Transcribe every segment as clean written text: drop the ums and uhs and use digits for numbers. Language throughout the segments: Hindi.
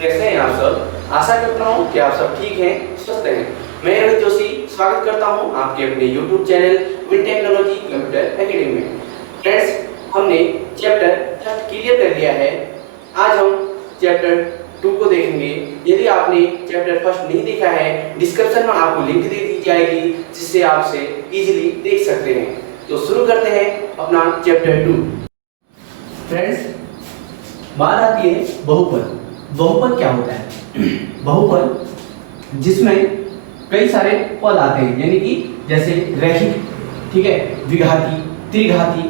कैसे हैं आप सब। आशा करता हूँ कि आप सब ठीक हैं, स्वस्थ हैं। मैं रोहित जोशी स्वागत करता हूँ आपके अपने YouTube channel win technology computer academy में। फ्रेंड्स, हमने चैप्टर फर्स्ट क्लियर कर लिया है। आज हम चैप्टर 2 को देखेंगे। यदि आपने चैप्टर फर्स्ट नहीं देखा है, डिस्क्रिप्शन में आपको लिंक दे दी जाएगी जिससे आप उसे इजीली देख सकते हैं। तो शुरू करते हैं अपना चैप्टर 2। फ्रेंड्स, बात आती है बहुपद। बहुपद क्या होता है? बहुपद जिसमें कई सारे पद आते हैं, यानी कि जैसे रैखिक, ठीक है, द्विघाती, त्रिघाती,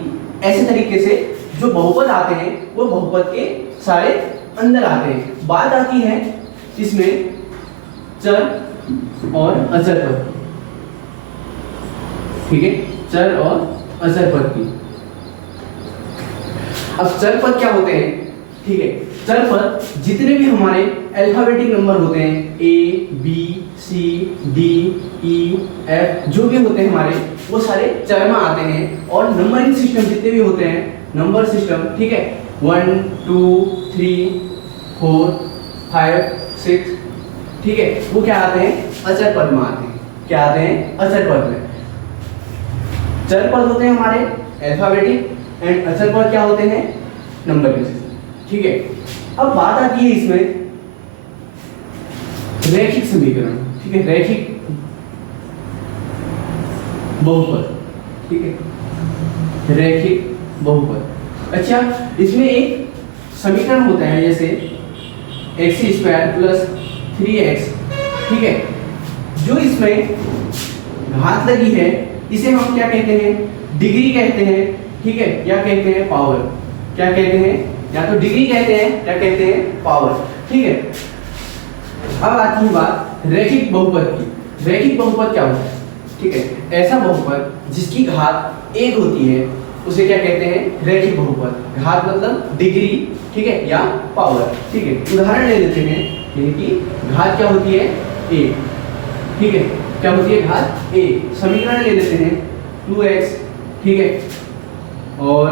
ऐसे तरीके से जो बहुपद आते हैं वो बहुपद के सारे अंदर आते हैं। बात आती है इसमें चर और अचर पद, ठीक है, चर और अचर पद की। अब चर पद क्या होते हैं? ठीक है, चर पद जितने भी हमारे अल्फाबेटिक नंबर होते हैं, A B C D E F, जो भी होते हैं हमारे, वो सारे चर में आते हैं। और नंबरिंग सिस्टम जितने भी होते हैं, नंबर सिस्टम, ठीक है, 1 2 3 4 5 6, ठीक है, वो क्या आते हैं? अचर पद में आते हैं। क्या आते हैं? अचर पद में। चर पद होते हैं हमारे अल्फाबेटिक, एंड अचर पद क्या होते हैं? नंबरिंग सिस्टम, ठीक है। अब बात आती है इसमें रैखिक समीकरण, ठीक है, रैखिक बहुपद, ठीक है, रैखिक बहुपद। अच्छा, इसमें एक समीकरण होता है जैसे x² प्लस 3x, ठीक है, जो इसमें घात लगी है इसे हम क्या कहते हैं? डिग्री कहते हैं, ठीक है, या कहते हैं पावर। क्या कहते हैं? या तो डिग्री कहते हैं या कहते हैं पावर, ठीक है। अब आती है बात रैखिक बहुपद की। रैखिक बहुपद क्या होता है? ठीक है, ऐसा बहुपद जिसकी घात 1 होती है उसे क्या कहते हैं? रैखिक बहुपद। घात मतलब डिग्री, ठीक है, या पावर, ठीक है। उदाहरण ले लेते हैं, यानी कि घात क्या होती है? 1, ठीक है, क्या होती है? घात 1। समीकरण ले लेते हैं 2x, ठीक है, और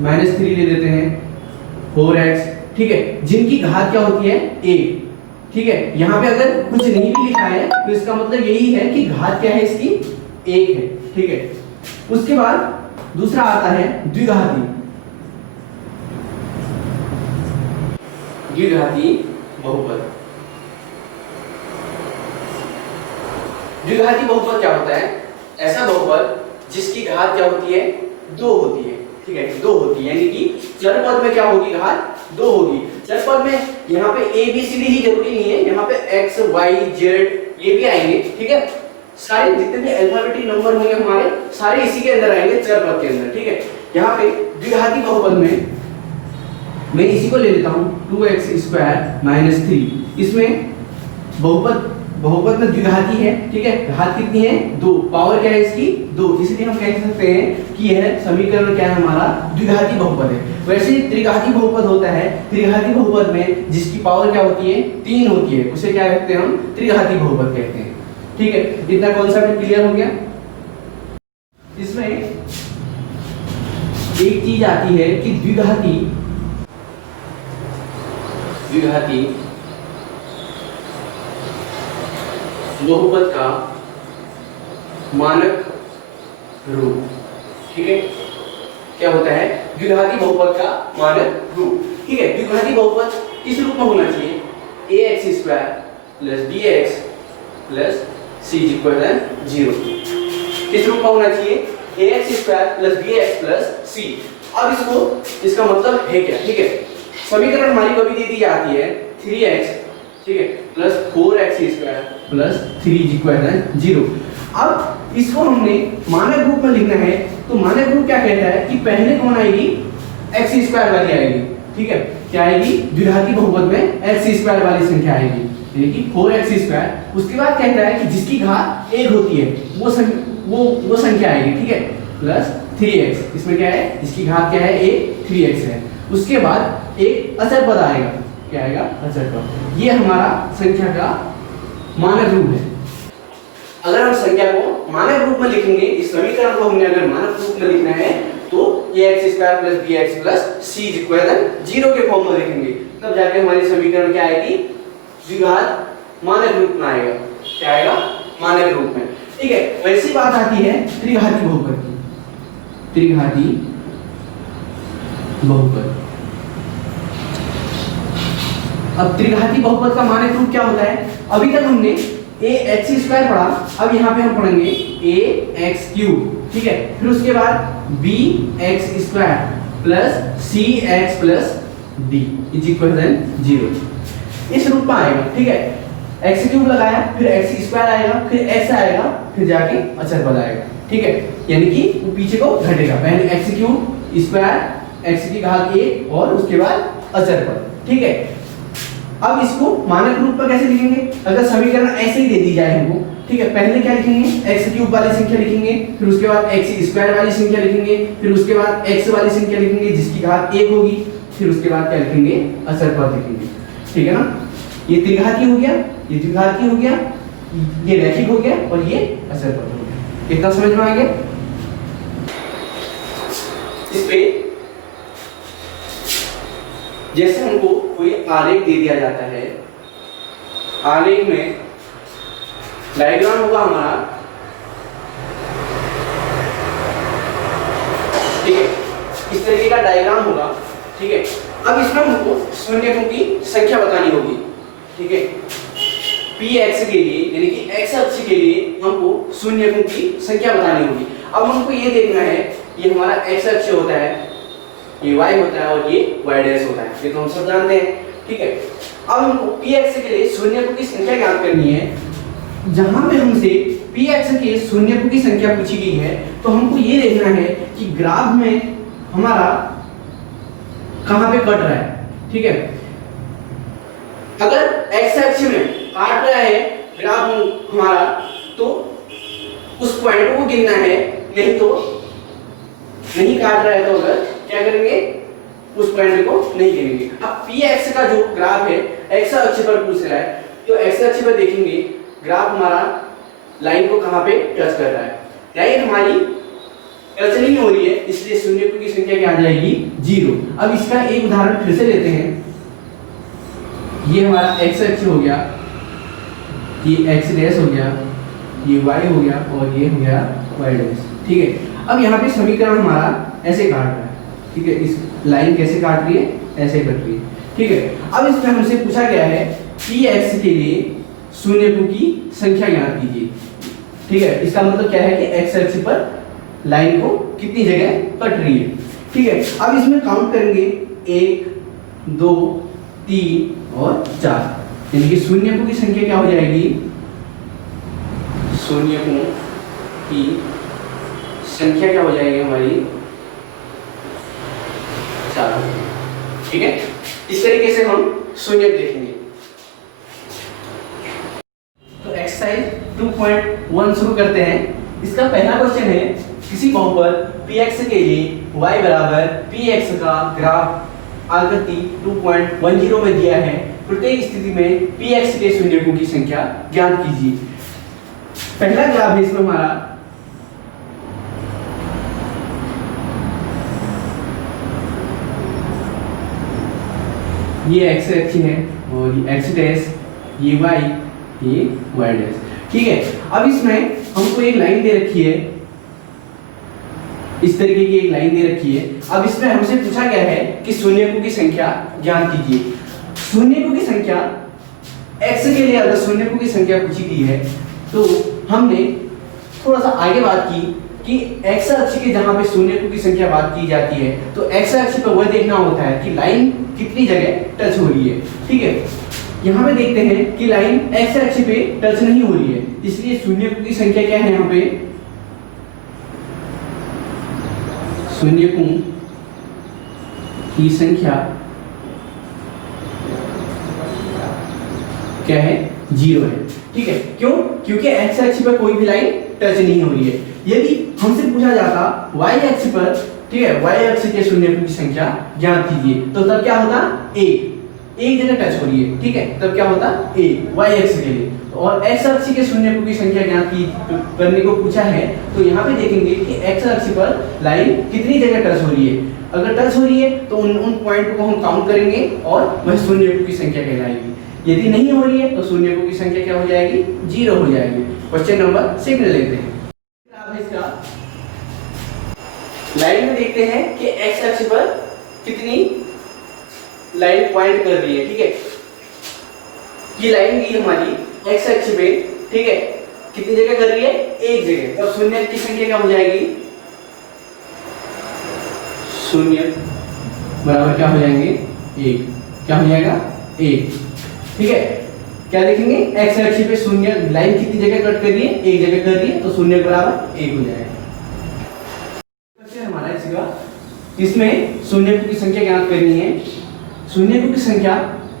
-3 ले लेते हैं 4x, ठीक है, जिनकी घात क्या होती है? 1, ठीक है। यहाँ पे अगर कुछ नहीं भी लिखा है तो इसका मतलब यही है कि घात क्या है इसकी? 1 है, ठीक है। उसके बाद दूसरा आता है द्विघाती। द्विघाती बहुपद। द्विघाती बहुपद क्या होता है? ऐसा बहुपद जिसकी घात क्या होती है? 2 होती है, ठीक है, 2 होती है, यानी कि चर पद में क्या होगी? घात 2 होगी। चर पद में यहाँ पे ए बी सी डी ही जरूरी नहीं है, यहाँ पे एक्स वाई जेड ये भी आएंगे, ठीक है। सारे जितने भी अल्फाबेटिक नंबर होंगे हमारे, सारे इसी के अंदर आएंगे, चर पद के अंदर, ठीक है। यहाँ पे द्विघाती बहुपद में मैं इसी को ले लेता हूँ 2x² - 3। इसमें बहुपद में द्विघाती है, ठीक है, घात कितनी है? 2। पावर क्या है इसकी? 2। इसलिए हम कह सकते हैं कि यह समीकरण क्या है? हमारा द्विघाती बहुपद है। वैसे त्रिघाती बहुपद होता है। त्रिघाती बहुपद में जिसकी पावर क्या होती है? 3 होती है, उसे क्या कहते हैं? हम त्रिघाती बहुपद कहते हैं, ठीक है। इतना कॉन्सेप्ट क्लियर हो गया। इसमें एक चीज आती है कि द्विघाती बहुपद का मानक रूप, ठीक है। क्या होता है? द्विघाती बहुपद का मानक रूप, ठीक है। द्विघाती बहुपद किस रूप में होना चाहिए? ax² + bx + c = 0। किस रूप में होना चाहिए? ax² + bx + c। अब इसका मतलब है क्या? ठीक है, समीकरण हमारी कभी दे दी जाती है 3x, ठीक है, प्लस 4x² प्लस 3 = 0। अब इसको हमने मानक रूप में लिखना है, तो मानक रूप क्या कहता है कि पहले कौन आएगी? x² वाली आएगी, ठीक है। क्या आएगी? द्विघाती बहुपद में x² वाली संख्या आएगी, यानी कि 4x²। उसके बाद कहता है कि जिसकी घात 1 होती है वो संख्या आएगी, ठीक है, प्लस 3x। इसमें क्या है? जिसकी घात क्या है? 1, 3x है। उसके बाद एक अचर पद आएगा। क्या आएगा? अचर पद। ये हमारा संख्या का मानक रूप है। अगर हम संख्या को मानक रूप में लिखेंगे, इस समीकरण को हमने अगर मानक रूप में लिखना है तो ax² + bx + c = 0 के फॉर्म में लिखेंगे, तब जाके हमारी समीकरण क्या आएगी? द्विघात मानक रूप में आएगा। क्या आएगा? मानक रूप में। ठीक है, वैसी बात आती है त्रिघाती बहुपद की। त्रिघाती बहुपद। अब त्रिघाती बहुपद का मानक रूप क्या होता है? अभी तक हमने ax² पढ़ा, अब यहाँ पे हम पढ़ेंगे ax³। ठीक है, फिर उसके बाद bx² plus cx plus d is equal 0। इस रूप में आएगा। ठीक है, x³ लगाया, फिर x² आएगा, फिर x आएगा, फिर जाके अचर पद आएगा। ठीक है, यानी कि वो पीछे को घटेगा। पहले x³ x की घात 1 और उसके बाद अचर पद। ठीक है, अब इसको मानक रूप पर कैसे लिखेंगे? अगर समीकरण ऐसे ही दे दी जाए हमको, ठीक है, पहले क्या लिखेंगे? x³ वाली संख्या लिखेंगे, फिर उसके बाद x² वाली संख्या लिखेंगे, फिर उसके बाद x वाली संख्या लिखेंगे जिसकी घात 1 होगी, फिर उसके बाद क्या लिखेंगे? अचर पद लिखेंगे। ठीक है ना? ये त्रिघाती हो गया, ये द्विघाती हो गया, ये रैखिक हो गया और ये अचर पद हो गया। कितना समझ में आ गया? इस पे जैसे हमको कोई आलेख दे दिया जाता है, आलेख में डायग्राम होगा हमारा। ठीक है, इस तरीके का डायग्राम होगा। ठीक है, अब इसमें हमको शून्यकों की संख्या बतानी होगी। ठीक है, px के लिए यानी कि x अक्ष के लिए हमको शून्यकों की संख्या बतानी होगी। अब हमको ये देखना है, ये हमारा x अक्ष होता है, ये y होता है और ये y डैश होता है, ये तो हम सब जानते हैं। ठीक है, अब हमको px के लिए शून्यकों की संख्या ज्ञात करनी है। जहां पे हमसे px के शून्यकों की संख्या पूछी गई है, तो हमको ये देखना है कि ग्राफ में हमारा कहां पे कट रहा है। ठीक है, अगर x अक्ष में काट रहा है ग्राफ हमारा, तो उस पॉइंट को गिनना है, नहीं तो नहीं काट रहा है तो अगर क्या करेंगे? उस पॉइंट को नहीं गिनेंगे। अब px का जो ग्राफ है x अक्ष पर पूछ रहा है, तो x अक्ष पर देखेंगे ग्राफ हमारा लाइन को कहां पे टच कर रहा है। लाइन हमारी टच नहीं हो रही है, इसलिए शून्यकों की संख्या क्या आ जाएगी? 0। अब इसका एक उदाहरण फिर से लेते हैं। ये हमारा x अक्ष हो गया, ये x डैश हो गया, ये y हो गया और ये हो गया y डैश। ठीक है, अब यहाँ पे समीकरण हमारा ऐसे काट रहा है। ठीक है, इस लाइन कैसे काट रही है? ऐसे कट रही है। ठीक है, अब इसमें हमसे पूछा गया है px के लिए शून्यकों की संख्या ज्ञात कीजिए। ठीक है, इसका मतलब क्या है कि x अक्ष पर लाइन को कितनी जगह कट रही है। ठीक है, अब इसमें काउंट करेंगे 1 2 3 और 4, यानी कि शून्यकों की संख्या क्या हो जाएगी? शून्यकों की संख्या क्या हो जाएगी हमारी? 4। ठीक है, इस तरीके से हम शून्यक देखेंगे। तो एक्सरसाइज 2.1 शुरू करते हैं। इसका पहला क्वेश्चन है, किसी बहुपद px के लिए y बराबर px का ग्राफ आकृति 2.10 में दिया है। प्रत्येक स्थिति में px के शून्यकों की संख्या ज्ञात कीजिए। पहला ग्राफ है इसमें हमारा ये x अक्ष है और ये x डैश, ये y, ये y डैश। ठीक है, अब इसमें हमको एक लाइन दे रखी है, इस तरीके की एक लाइन दे रखी है। अब इसमें हमसे पूछा गया है कि शून्यकों की संख्या ज्ञात कीजिए। शून्यकों की संख्या x के लिए अगर शून्यकों की संख्या पूछी गई है, तो हमने थोड़ा सा आगे बात की कि x अक्ष के जहां पे शून्यकों की संख्या बात की जाती है, तो x अक्ष पर वह देखना होता है कि लाइन कितनी जगह टच हो रही है। ठीक है, यहाँ पे देखते हैं कि लाइन x अक्ष पे टच नहीं हो रही है, इसलिए शून्यकों की संख्या क्या है? यहाँ पे शून्यकों की संख्या क्या है? 0 है। ठीक है, क्यों? क्योंकि x अक्ष पर कोई भी लाइन टच नहीं हो रही है। यदि हमसे पूछा जाता y अक्ष पर, ठीक है, y अक्ष के शून्यकों की संख्या ज्ञात कीजिए, तो तब क्या होता? एक जगह टच हो रही है। ठीक है, तब क्या होता? y अक्ष के लिए। और x अक्ष के शून्यकों की संख्या ज्ञात करने को पूछा है, तो यहाँ पे देखेंगे कि x अक्ष पर लाइन कितनी जगह टच हो रही है। अगर टच हो रही है तो उन पॉइंट को हम काउंट करेंगे और वह शून्यकों की संख्या कहलाएगी। यदि नहीं हो रही है तो शून्यकों की संख्या क्या हो जाएगी, 0 हो जाएगी। क्वेश्चन नंबर 6 में लेते हैं। इसका लाइन में देखते हैं कि एक्स अक्ष पर कितनी लाइन पॉइंट कर रही है। ठीक है, ये लाइन दी हमारी एक्स अक्ष पे, ठीक है, कितनी जगह कर रही है, एक जगह। तब शून्य की संख्या क्या हो जाएगी, शून्य बराबर क्या हो जाएंगे, एक। क्या हो जाएगा, एक। ठीक है, क्या देखेंगे, एक्स अक्ष पे शून्य लाइन कितनी जगह कट कर रही है, एक जगह कर रही है, तो शून्य बराबर एक हो जाएगा। हमारा इसका इसमें शून्यकों की संख्या ज्ञात करनी है। शून्यकों की संख्या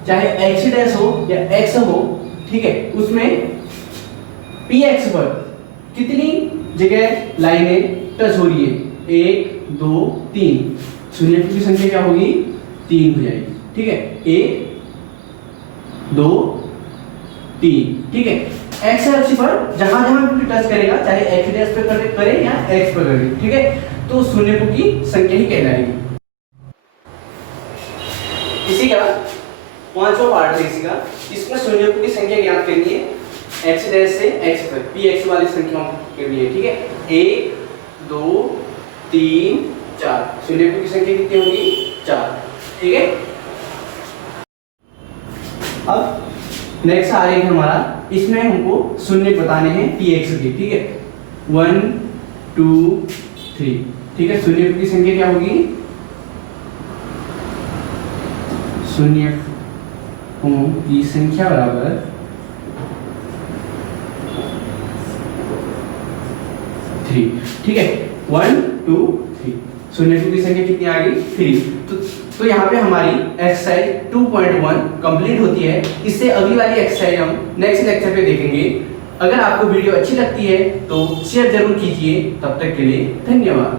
चाहे एक्स डैश हो या एक्स हो, ठीक है, उसमें पी एक्स पर कितनी जगह लाइनें टच हो रही है, 1 2 3। शून्यकों की संख्या क्या होगी, 3 हो जाएगी। ठीक है, 1 2 3। ठीक है, एक्स अक्ष पर जहां जहां भी टच करेगा, चाहे एक्स डैश पे करे या एक्स पर करे, ठीक है, तो शून्यकों की संख्या ही कहलाएगी। इसी का पांचवा पार्ट है इसी का, इसमें शून्यकों की संख्या ज्ञात करनी है एक्स डैश से एक्स पर, पी एक्स वाली संख्याओं के लिए। ठीक है, 1 2 3 4। शून्यकों की संख्या कितनी होगी, 4। ठीक है, अब नेक्स्ट आ रही है हमारा, इसमें हमको शून्य बताने हैं पी एक्स के। ठीक है, 1 2 3। ठीक है, शून्य की संख्या क्या होगी, शून्य की संख्या बराबर 3। ठीक है, 1 2 3। शून्य की संख्या कितनी आ गई, 3। तो यहाँ पे हमारी एक्सरसाइज 2.1 कंप्लीट होती है। इससे अगली वाली एक्सरसाइज हम नेक्स्ट लेक्चर पे देखेंगे। अगर आपको वीडियो अच्छी लगती है तो शेयर जरूर कीजिए। तब तक के लिए धन्यवाद।